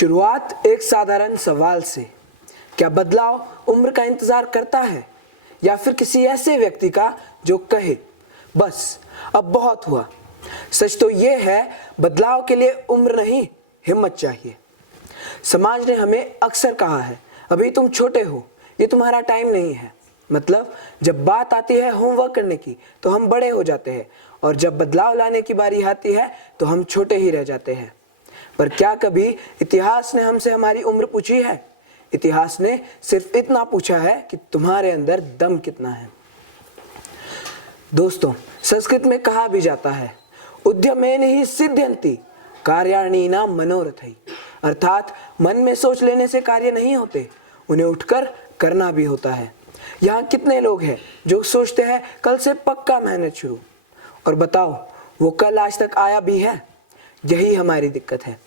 शुरुआत एक साधारण सवाल से। क्या बदलाव उम्र का इंतजार करता है या फिर किसी ऐसे व्यक्ति का जो कहे बस अब बहुत हुआ? सच तो यह है, बदलाव के लिए उम्र नहीं, हिम्मत चाहिए। समाज ने हमें अक्सर कहा है, अभी तुम छोटे हो, ये तुम्हारा टाइम नहीं है। मतलब जब बात आती है होमवर्क करने की तो हम बड़े हो जाते हैं, और जब बदलाव लाने की बारी आती है तो हम छोटे ही रह जाते हैं। पर क्या कभी इतिहास ने हमसे हमारी उम्र पूछी है? इतिहास ने सिर्फ इतना पूछा है कि तुम्हारे अंदर दम कितना है। दोस्तों, संस्कृत में कहा भी जाता है, उद्यमेन ही सिद्ध्यन्ति कार्याणीना मनोरथै। अर्थात मन में सोच लेने से कार्य नहीं होते, उन्हें उठकर करना भी होता है। यहाँ कितने लोग हैं जो सोचते हैं कल से पक्का मेहनत शुरू, और बताओ वो कल आज तक आया भी है? यही हमारी दिक्कत है।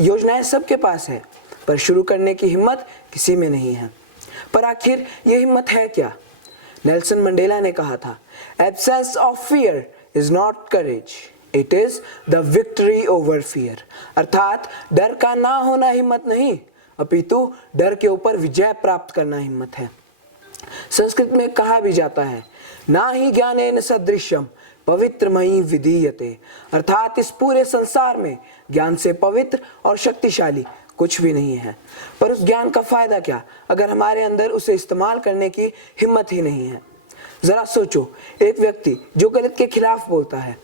योजनाएं सबके पास है, पर शुरू करने की हिम्मत किसी में नहीं है। पर आखिर ये हिम्मत है क्या? नेल्सन मंडेला ने कहा था, absence of fear is not courage, it is the victory over fear. अर्थात डर का ना होना हिम्मत नहीं, अपितु डर के ऊपर विजय प्राप्त करना हिम्मत है। संस्कृत में कहा भी जाता है, ना ही ज्ञानेन सदृश्यम पवित्रमयी विधीयते। अर्थात इस पूरे संसार में ज्ञान से पवित्र और शक्तिशाली कुछ भी नहीं है। पर उस ज्ञान का फायदा क्या अगर हमारे अंदर उसे इस्तेमाल करने की हिम्मत ही नहीं है? जरा सोचो, एक व्यक्ति जो गलत के खिलाफ बोलता है,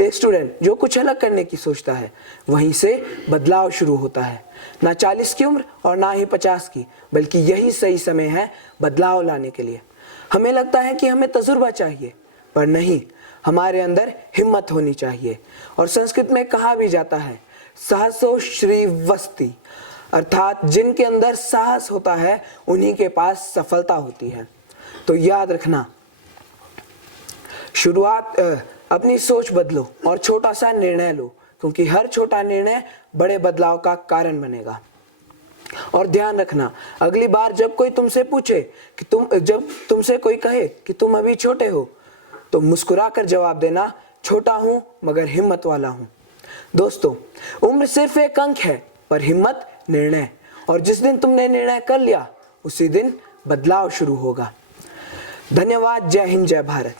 एक स्टूडेंट जो कुछ अलग करने की सोचता है, वहीं से बदलाव शुरू होता है। ना 40 की उम्र और ना ही 50 की, बल्कि यही सही समय है बदलाव लाने के लिए। हमें लगता है कि हमें तजुर्बा चाहिए, पर नहीं, हमारे अंदर हिम्मत होनी चाहिए। और संस्कृत में कहा भी जाता है, सहसो श्रीवस्ति। अर्थात जिनके अंदर साहस होता है उन्हीं के पास सफलता होती है। तो याद रखना, अपनी सोच बदलो और छोटा सा निर्णय लो, क्योंकि हर छोटा निर्णय बड़े बदलाव का कारण बनेगा। और ध्यान रखना, अगली बार जब कोई तुमसे पूछे कि जब तुमसे कोई कहे कि तुम अभी छोटे हो, तो मुस्कुराकर जवाब देना, छोटा हूं मगर हिम्मत वाला हूं। दोस्तों, उम्र सिर्फ एक अंक है, पर हिम्मत निर्णय। और जिस दिन तुमने निर्णय कर लिया, उसी दिन बदलाव शुरू होगा। धन्यवाद। जय हिंद, जय भारत।